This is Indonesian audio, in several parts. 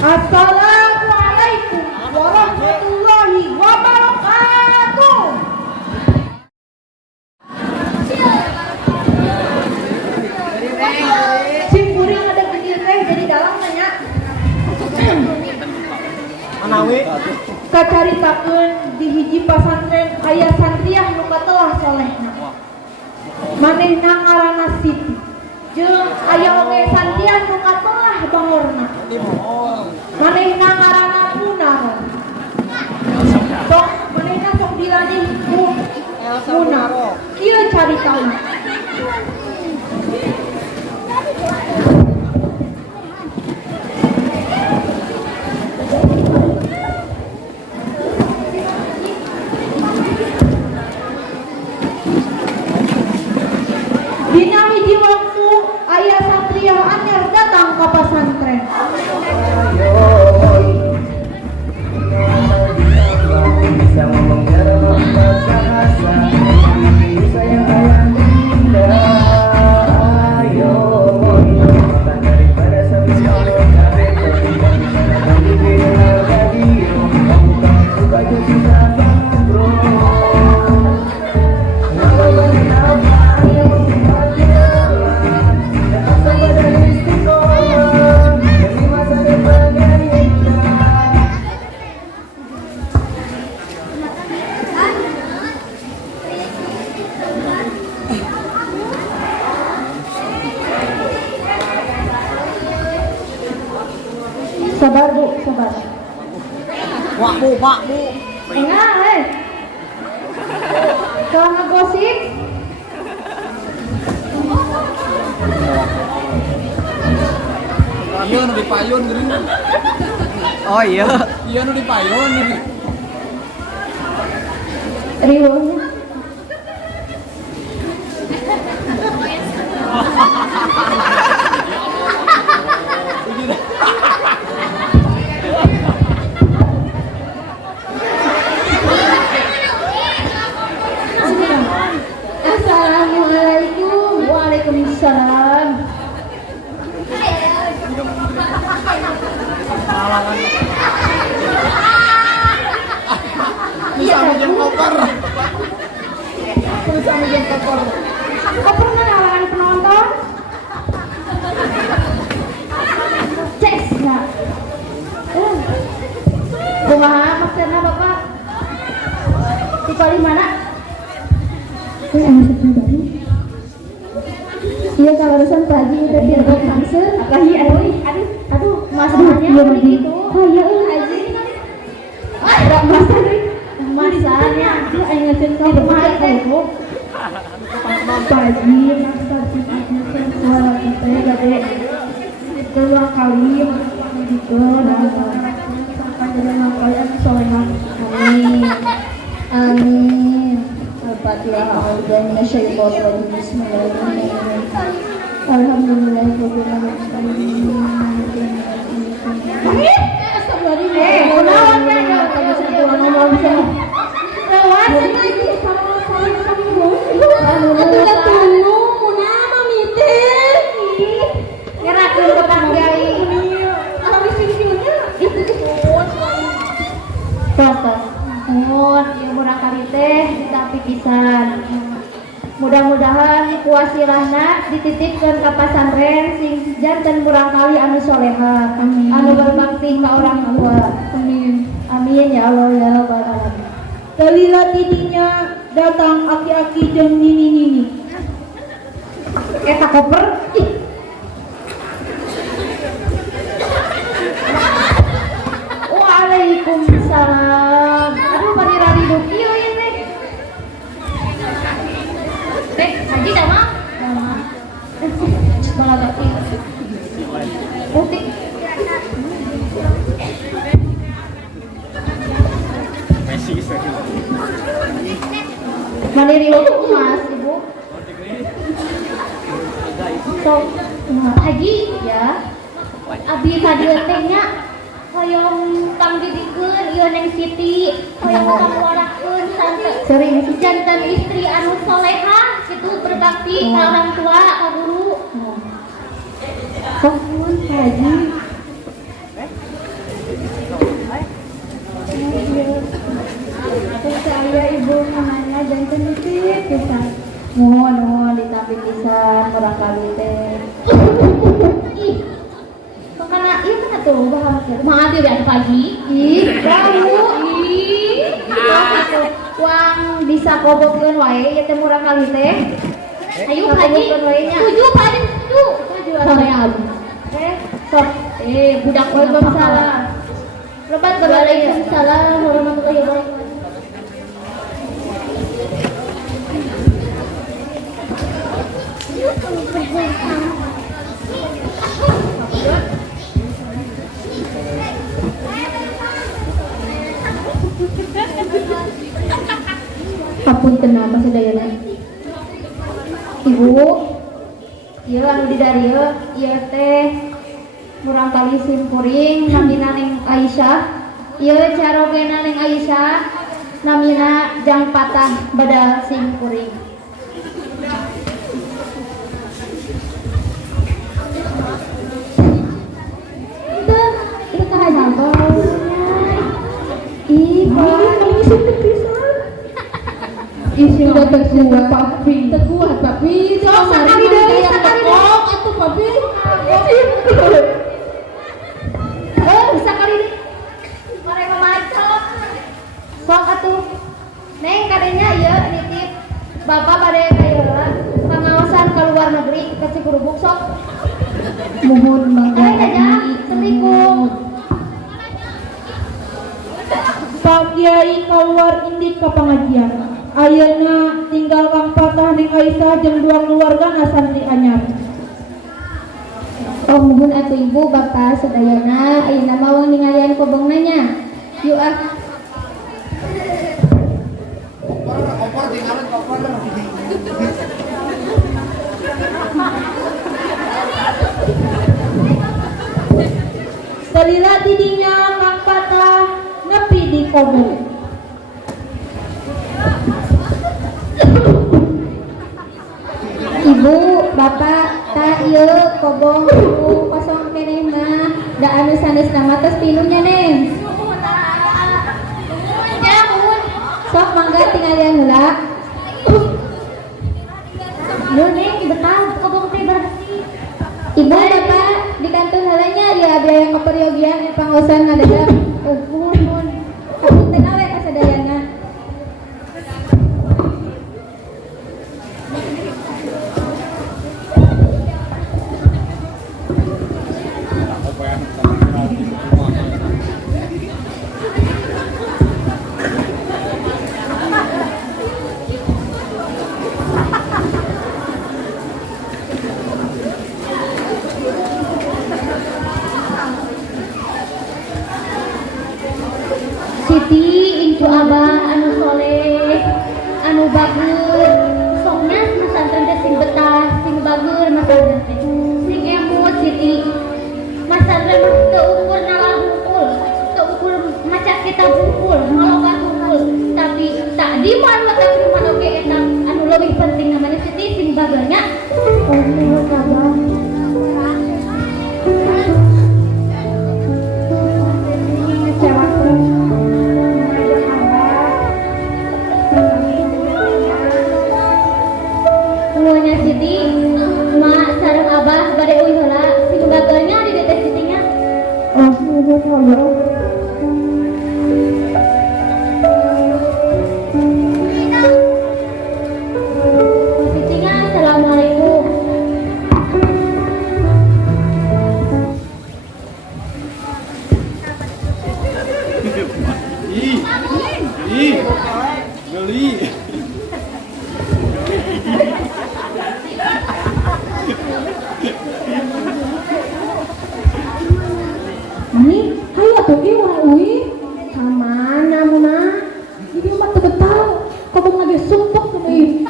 Assalamualaikum warahmatullahi wabarakatuh. Si kuring ada kecil teh jadi dalam nanya. Manawi Kacaritakeun di hiji pasantren aya santriah nu katelah solehna. Manehna ngaranna Siti. Jeung aya oge santriah nu katelah bangorna. Manehna ngaranna Munah. Sok manehna sok diladih Munah. Kieu caritauna. Dina hiji waktu aya satriah anyar datang ka pasantren. bisa ngomong dalam bahasa bisa yang ayam indah. Ayo makan daripada sambil kalau kabeh tapi di video radio kamu kan suka jadi sahabat bro. Kenapa kenapa Sabar Bu, sabar. Pak Bu. Enggak, kalau ngegosip Iya nu dipayun geuning. Oh iya. Iya nu dipayun geuning. riweuhnya. Assalamualaikum. Waalaikumsalam. Sama jeung koper. Terus sama jeung koper. Koper mah halangan penonton. Ces nah. Kumaha maksudna Bapak? Di mana? Anu pribadi. Iya kalau urusan pagi udah dirok langsung. Lagi aduh masalahnya begitu. Oh iya Haji. Enggak masalahnya itu ingetin ke rumah itu. Pagi masak kita suara kita gede. Kedua kali gitu dan sampai dengan kalian solehah. Amin. Amin. Al-Fatihah. A'udzu minasyaitonir rajim. Bismillahirrahmanirrahim. Alhamdulillahirabbil alamin. Kunaon kan ya tadi sebelum ngomong bisa. Lewat lagi sama tunggu munah mamitir. Ngerakeun ke Kang Gai. Habis videonya itu tos. Mun ieu murakari teh tapi pisan. Mudah-mudahan kuasirahna dititipkeun ka pasantren sing janten murangkali anu solehah. Amin. Anu berbakti ka orang tua. Amin. Amin ya Allah ya rabbal alamin. Dalila tidinya datang aki-aki jeung nini-nini. Eta koper. Waalaikumsalam. Aduh bari rari duki ieu teh. Haji dah mah? Malah bati. Putih. Mandiri Mas Ibu. So, Haji ya. Abi kadieu teh nya hoyong kang didikeun ieu Neng Siti, hoyong kang warakeun santet. Sering janten istri anu solehah kitu berbakti ka orang tua, ka guru. Pohon Haji. Nuhun ditampi pisan murang kali teh. Ih. Makana ieu kana tuh bahas. Maaf ya dari pagi. Ih, kamu. Ih. Uang bisa kobokeun wae ieu teh murang kali teh. Ayo Haji. Setuju Pak Haji, setuju. Soream. Sok. Budak Waalaikumsalam. Lebat Waalaikumsalam warahmatullahi wabarakatuh. Hapunten nama sadayana. Ibu, ieu anu di darieu ieu teh murang kali simpuring namina Neng Aisyah. Ieu carogena Neng Aisyah namina jang patah badal simpuring. Itu kahaja ih, kamu sih pisan. Isi udah terkuat papi. Terkuat papi. Sakali deui sakali atuh papi. Sakali deui. Mare mamacok. Sok atuh. Neng kadenya ieu nitip Bapak bade ka ieu pangaosan ka luar negeri ka Cikurubuk sok. Muhun mangga. Aja, assalamualaikum. Pak Kiai keluar indik ke pengajian. Ayeuna tinggal Kang Patah Neng Aisyah jeung dua keluarga santri anyar. Oh muhun atuh ibu bapak sadayana ayeuna mah wong ningalian kobong nanya. Yuk ah. Koper tinggalan koper. Salila didinya Kang Patah nepi di kobong. Ibu, bapak, tak ieu kobong anu kosong keneh mah da anu sanes nama tos pinunya Neng. Sok mangga tingalian heula. Lu Neng betah kobong teh bersih. Ibu, bapak di kantor heula nya ya biaya keperyogian pangosan ngadadak. Muhun. Hapunten awe ka sadayana. Siti incu abah anu soleh, anu bagur, soknya masantren teh sing betah, sing bagur masantren teh, sing emut Siti, masantren mah teu ukur nalar hungkul, teu ukur maca kita hungkul, maloga hungkul, tapi tak di mana tak di mana oge eta anu leuwih penting namanya Siti sing bagurnya. Oh, kabar. Nuhunnya Siti, mak sareng abah bade euy heula, sing bagurnya di teh Sitinya. Oh, muhun Allah. Sitinya assalamualaikum. Ih. Geli. Ini hayu atuh ieu uwi. Kamana muna? Jadi mah teu betah. Kobong lagi sumpek teuing.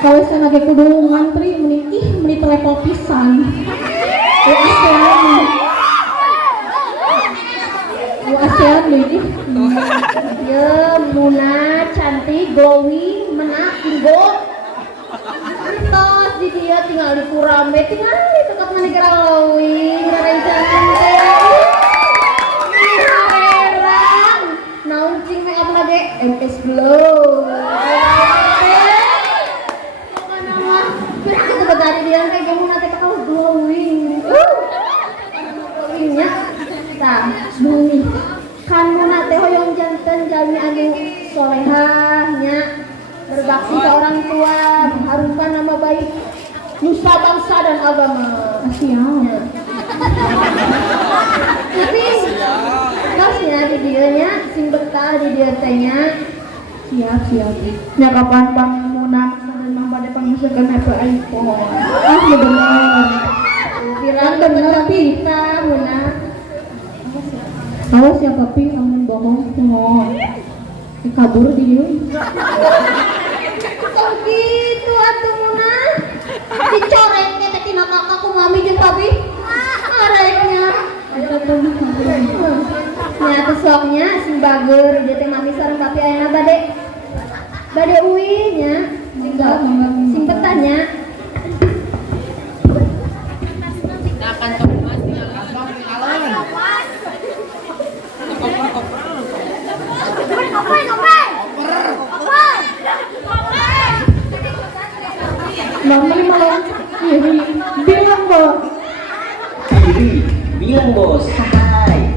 Kalau saya lagi kudu ngantri meni level pisan. ASEAN nih. Ya Muna cantik glowing menak tinggo. Tos di dia tinggal di Kurame tinggal di dekat mana kira glowing rencana teh. Heran. Naon cing make up lagi MS Glow. uingnya tah bumi kan munah teh hoyong janten jalmi anu solehahnya berbakti ke orang tua mengharumkan nama baik nusa bangsa dan agama. Siap. Tapi kasnya di dianya sing betah di dia tehnya Siap. Ya kapan pangunan dan mambade pangusahakan HP iPhone. Ah, bener. pirang bener kita munah. Awas ya papi, amun bohong. Kabur di dia. Kok gitu atuh munah? Dicoreng teh teh tina kakak ku mami jeung papi. Areknya. Nya kesoknya sing bager dia teh mami sareng papi ayeuna bade uwi nya. Sing betahnya. Mami malah kiri. Bilang bos. Kiri, bilang bos. Hai.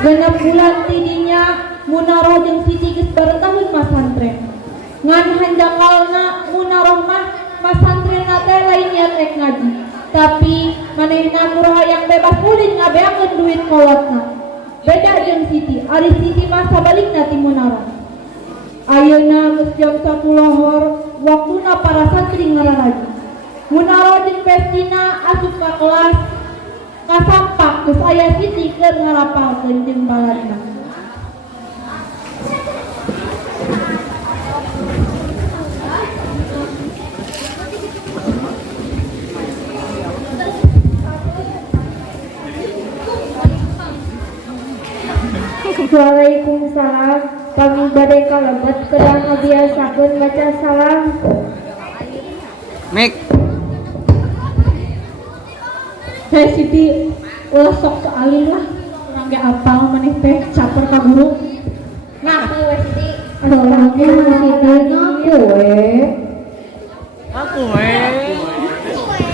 Genap bulan tidinya Munaroh jeung Siti geus barentangan masantren. Ngan handakalna Munaroh mah masantrenna teh lain niat rek ngaji. Tapi manehna murah yang bebas ulin ngabeakeun duit kolotna. Beda jeung Siti, ari Siti mah sabalikna ti Munaroh. Ayeuna geus jam 10 lohor, waktuna para santri ngararaji. Munaroh jeung Pestina asup ka kelas kasampak geus aya Siti keur ngarapalkeun jeung baladna. Waalaikumsalam. Kami bade kalebet kedang ngabiasakeun baca salam. Mik. Hei Siti, ulah sok soalin lah. Urang ge apal maneh teh caper ka guru. Ngaku we Siti. Orangnya Siti ngaku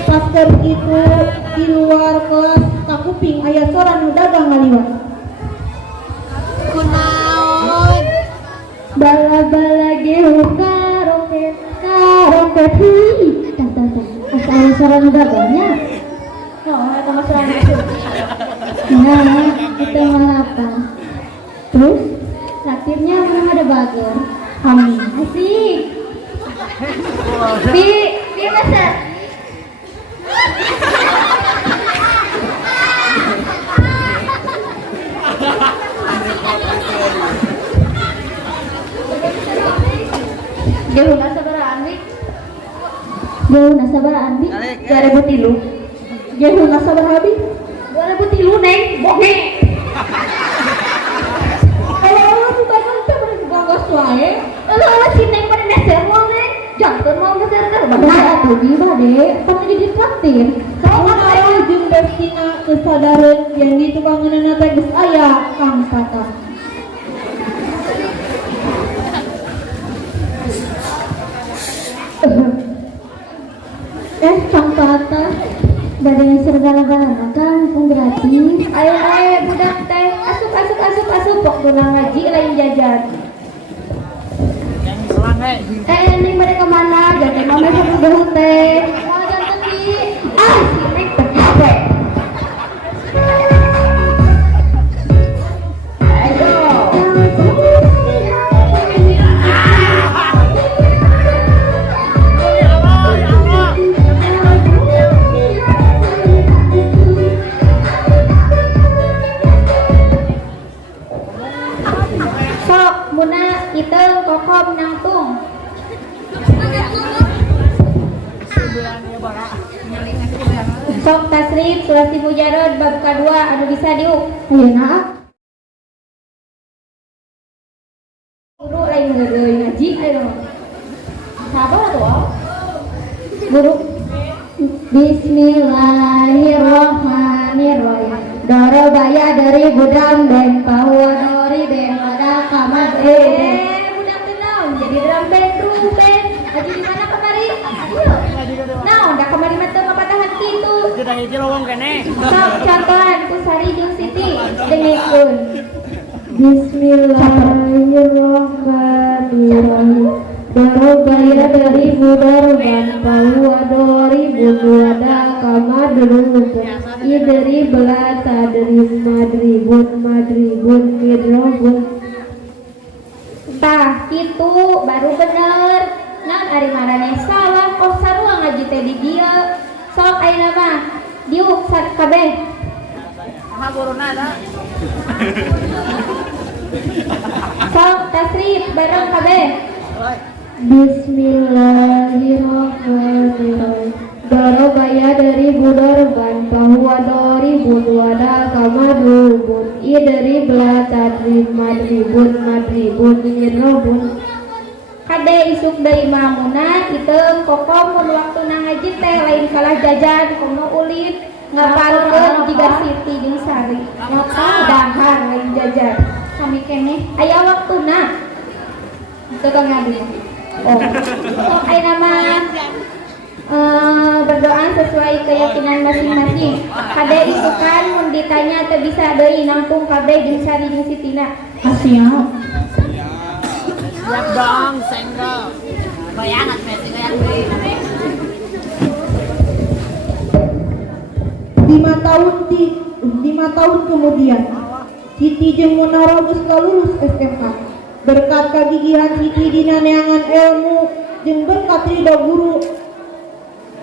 Pas keur kitu di luar kelas kakuping aya suara nu dagang ngaliwat. Kunaon? Bala-bala geus karompet heuh. Tah. Asa aya suara nu dagangnya. Nah, eta mah sorangan itu. Nah, itu mah apa? Terus Traktirnya memang ada bager. amin. Asik. Di masa. Jauh nasabaraan Dik. Jauh nasabaraan Dik. 2003. Jauh nasabar habis. 2003 Neng, boge. Kalau si bagang teh bener gagos wae. Kalau si Neng pada neser mau Neng, jangan mau neser kan. Nah, atuh di bade, pan jadi traktir. Kalau jeung Bestina kesadaran yang di tukangeunana teh geus aya Kang Tata. Kang Tata, bade neser gara-gara kan gratis. Ayo budak teh, asup pok pulang ngaji lain jajan. Neng pada kemana? Jangan mama sama dulu teh. Mau jangan di. Si Neng pergi apa? Sok muna kita kokom nangtung. Sok tasrif surati mujarad bab kedua anu bisa diuk. Ayeuna Guru lain ngaji ayo. Sabar atuh. Guru. Bismillahirrahmanirrahim. drum band bahwa dori band ada kamar Budak tenang, jadi drum band, Aji di mana kemari? Yuk. Nah, udah kemari mata patah hati itu. Kita hiji lowong kene. Sok contohan ku Sari jeung Siti dengikeun. Bismillahirrahmanirrahim. Darobaya dari budarban bahwa dori buduada kamar ideri belata dari madribun midrobun. Tah, kitu baru bener. Naon ari marane salah, sarua ngaji teh di dieu. Sok ayeuna mah diuk sat kabeh. Aha guruna ada. Sok tasrif bareng kabeh. Bismillahirrahmanirrahim. Darobaya dari budarban bahwa dori buduada kamar ideri belata dari madribun midrobun. Kade isuk dari mamuna itu kokom mun waktuna ngaji teh lain kalah jajan komo ulin ngapalkeun jiga Siti jeung Sari. Dahar lain jajan. Kami keneh aya waktuna. Itu Kang Adi. Oh. Sok ayeuna mah berdoa sesuai keyakinan masing-masing. Kade isukan mun ditanya teu bisa deui nangtung kabeh jeung Sari jeung Sitina. Siap. Siap dong, senggol. Bayangan mesti kayak gue. 5 tahun kemudian Siti jeung Munarah geus lulus SMK. Berkat kagigihan Siti dina neangan ilmu jeung berkat ridho guru,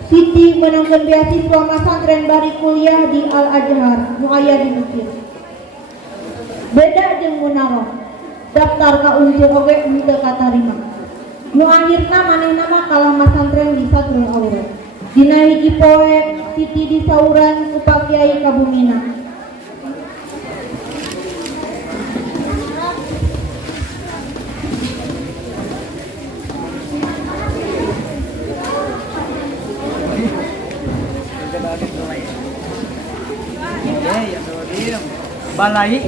Siti menangkan beasiswa masantren bari kuliah di Al Azhar nu aya di Mesir. Beda jeung Munarah, daftar ka unsur oge henteu katarima. Nu akhirna manehna mah kalah masantren di Satrul Aurat. Dina hiji poe Siti disauran ku Pak Kiai Kabumina. Balai.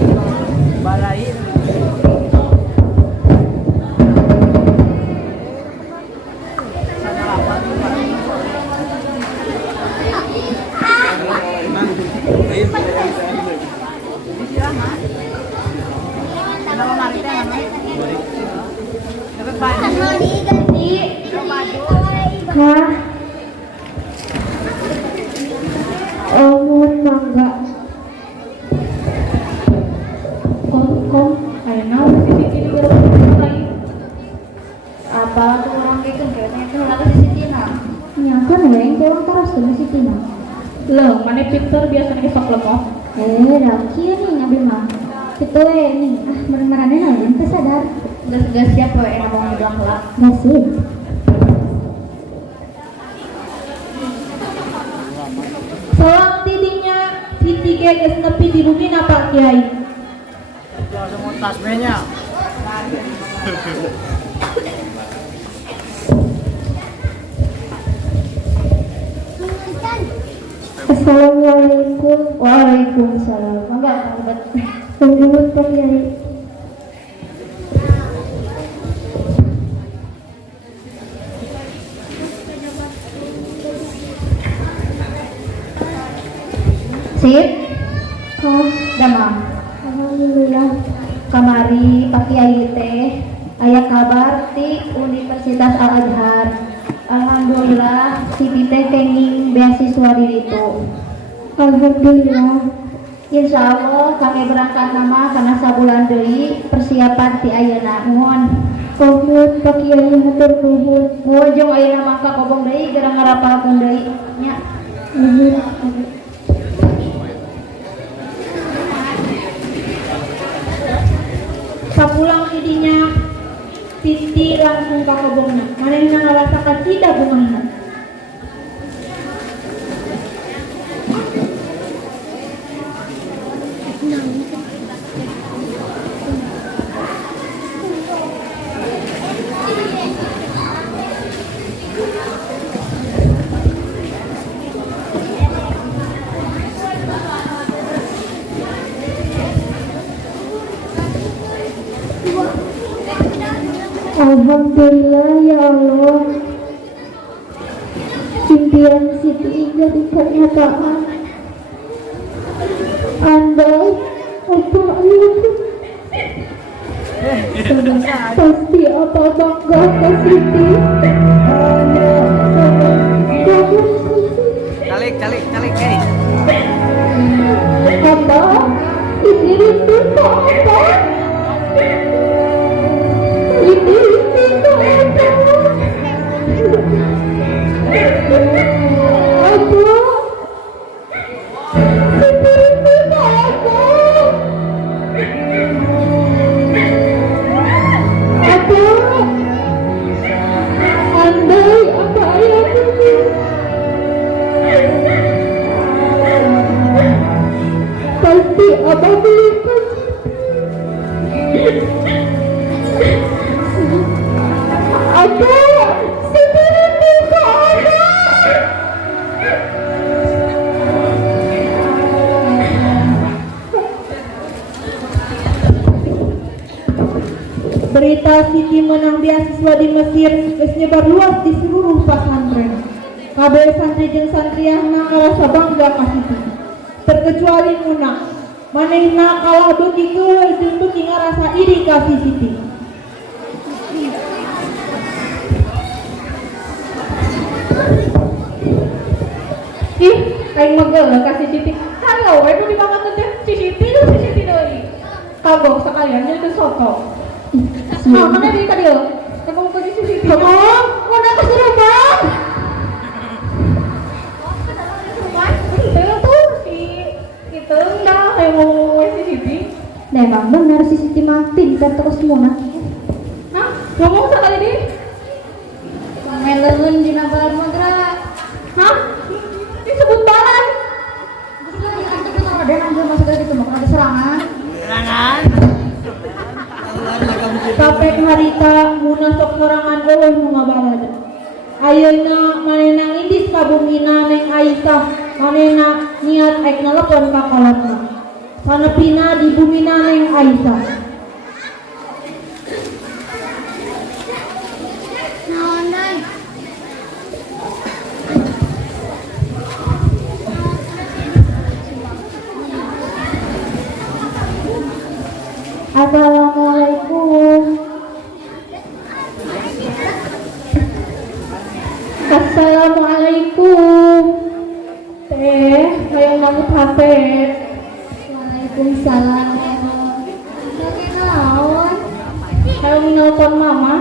Kah omun mangga kom ayeuna Siti di lagi apa tuh orang kayak kayaknya lagi di Sitina nyangkan weng tewang terus ke Sitina Loh, mana pinter biasanya ke sok lemah. dah kieu nih ngabi mah kitu we nih mereng-merengna naon teu sadar Gas siapa yang ngomong di belakang lah. masih Soang tidinya Siti geus nepi di bumi Pak Kiai. Jual semua tasbihnya. Assalamualaikum. Waalaikumsalam. Mangga Pak. Sambut Pak Kiai. Sip. Oh, damang. Alhamdulillah. Kamari Pak Kiai teh aya kabar ti Universitas Al Azhar. Alhamdulillah Siti teh kenging beasiswa di ditu. Alhamdulillah. Insya Allah kami berangkat nama karena sabulan deui persiapan ti ayeuna nuhun. Nuhun Pak Kiai hatur nuhun. Nuhun jeung ayeuna mangka kobong deui gara ngarapalkeun deui nya. Nuhun. Sapulang tidinya Siti langsung ka kobongna. Manehna ngarasakan tidak bungahna. Alhamdulillah ya Allah, impian Siti jadi kenyataan. Andai apa ayahku pasti apa bangga ke Siti. Calik, hey. Apa? Ini rindu apa? Ini rindu apa? Apa? Siti rindu apa? Apa? Andai apa ayahku pasti abang belikan apa sendiri ke abang. Berita Siti menang beasiswa di Mesir geus nyebar luas di seluruh pesantren. Kabeh santri jeung santriahna ngarasa bangga ka Siti. Terkecuali Munah, manehna kalah beuki keul jeung beuki ngarasa iri ka si Siti. Ih, aing mah geuleuh ka si Siti. Hayo we nu dibangun teh si Siti deui. Kagok sakalian jadi soto. Ah, mana di ka dieu? Kamu ke si Siti. Kamu, mana ka serobang? Itu enggak kayak mau si Siti. Memang benar si Siti mah pintar terus Munah. Hah? Ngomong sekali deh. Meleleun dina balan magra. Hah? Disebut balan. Ada yang masuk ke situ mau ada serangan. Serangan. Sampai harita Munah sok sorangan eueuh nu ngabalad. Ayeuna manehna ngindis ka bumina Neng Aisyah, manehna niat aek nelepon ka kolotna. Sanepina di bumina Neng Aisyah. Naon deui? Assalamualaikum. Assalamualaikum. Teh, kayak nanggut HP. Waalaikumsalam. Bagi naon? Kayak menelpon mama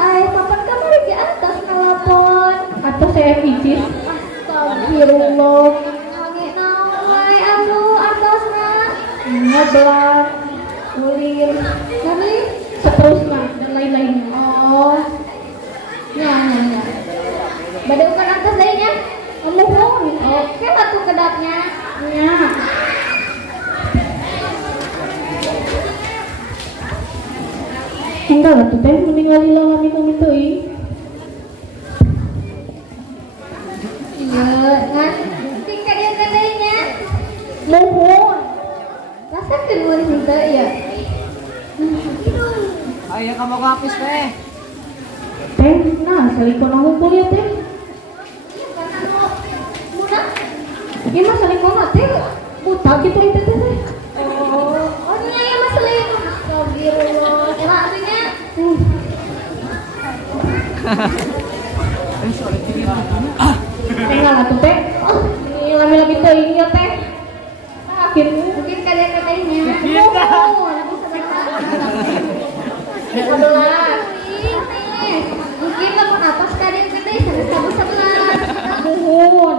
Ay, kapan kamu di atas nelpon? atau saya picis. Astagfirullah. Lagi naon wae aku atasna? Ngebelah, kulir, Tapi seterusnya dan lain-lainnya. oh. Ya. Bade ukan atas deui nya. Ngomong, Oke, atuh kedatnya. ya. Enggak lah tuh teh, meninggal ilangan itu teuing. Iya, ngan tingkat dia deui nya. Mohon. Rasakeun mun henteu ya. Ayo kamu kapis teh. Teh, nah selingkuh ngumpul ya teh. Munah. Ini mah selingkuh teh buta gitu itu teh. Oh nya ya mas selingkuh. Astagfirullah. Ela artinya Enggak lah tuh teh. Ini lami-lami teuing ya teh. Akhirnya mungkin kalian katanya. Kita. sebelah. Mungkin lamun atas kalian gede sabu sebelah. Mohon.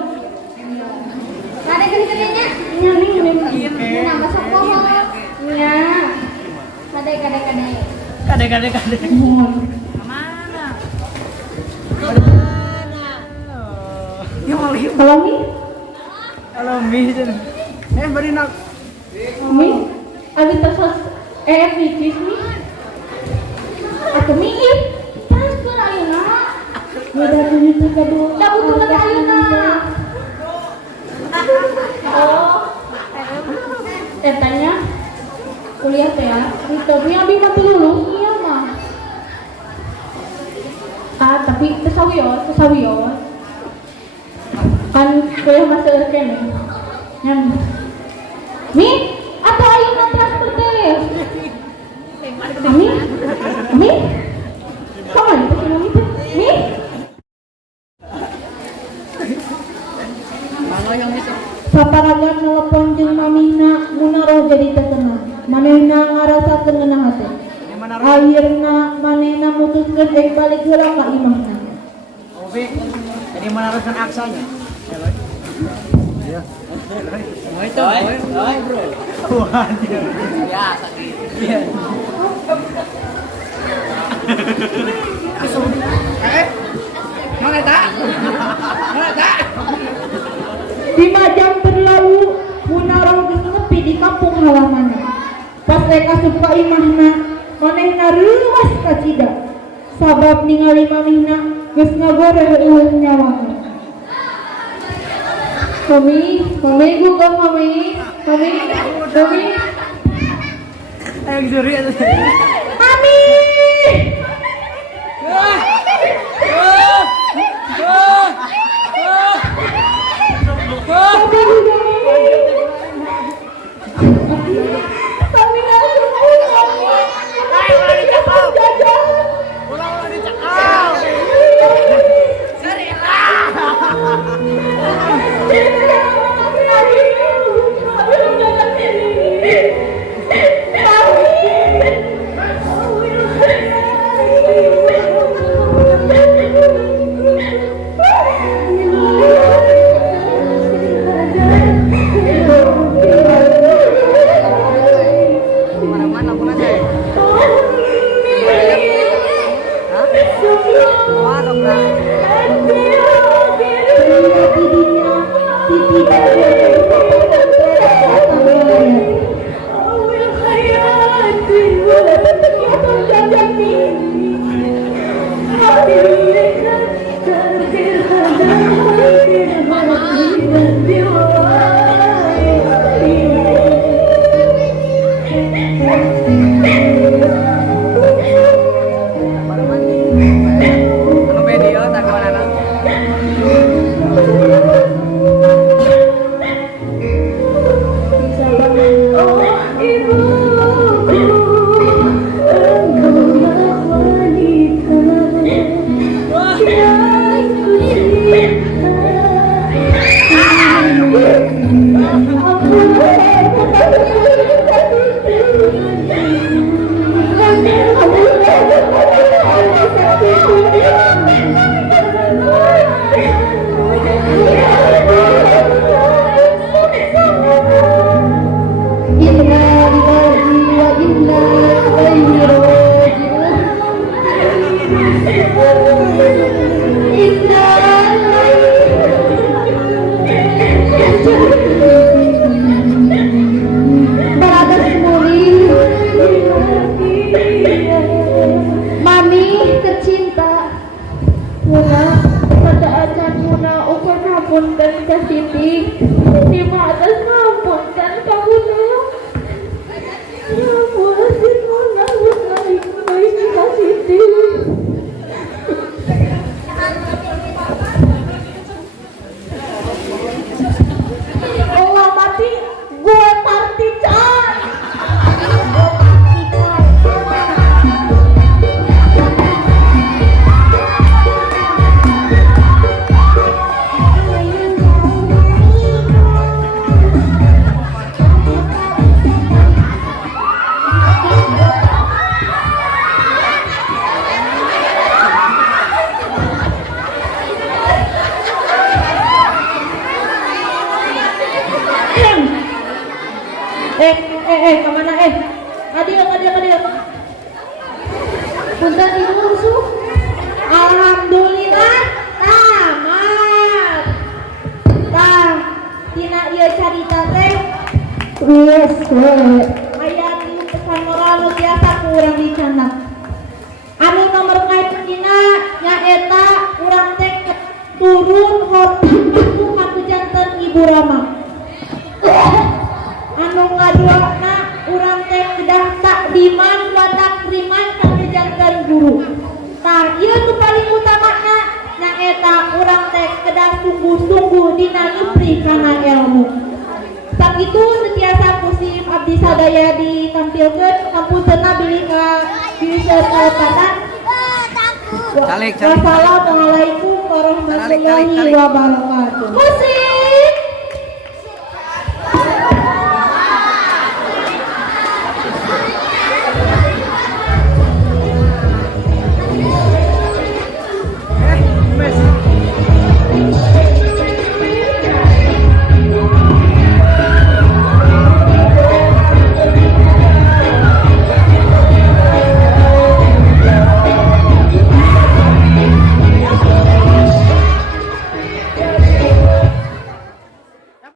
Kade gede-gedenya. Nyaning nih. Munah masak pohon. Ya. Kade. Kade. Mohon. Kemana? Ya wali. Kalau nih, Kalau mie beri nak. nih, abis terus picis nih. Atau mie, Transfer ayeuna. udah duit kedua. Da butuh ke ayeuna. Oh, tanya kuliah teh ya. Itu nih abi mah teu lulus iya mah. tapi tesawios kan kuliah masuk kene yang mi atau ayo na transfer teh mi sama itu mi mi saparagan nelpon jeung mamina munaroh jadi terkenal manehna ngarasa tengenah hati akhirna manehna mutuskeun balik heula ka imahna Obi, jadi meneruskan aksanya. Iya. Mau itu, bro. Waduh. Biasa. Iya. Mana tak? 5 jam berlalu munaroh geus nepi di kampung halamanna pas rek asup ka imahna manehna reuas ka cida sabab ningali mamihna geus ngagoreh eueuh nyawana mami gugah mami Yang juri itu. mami kemana Adil Punten ibu musuh. alhamdulillah tamat tina ieu carita teh Yes, aya tilu pesan moral nu biasa ku urang dicanak anu nomor ngaitna nyaeta urang teh turun hormat aku janten Ibu Rama anu ngaduana urang teh kedah takdiman wadak riman ka janten guru tah ieu nu paling utamana ayeuna urang teh kedah sungguh-sungguh dina nyupri kana ilmu. Sakitu setiasa musim abdi sadaya ditampilkeun kampunseuna bilih ka dieuseun kalepatan. Calik. Wassalamualaikum warahmatullahi wabarakatuh. Musik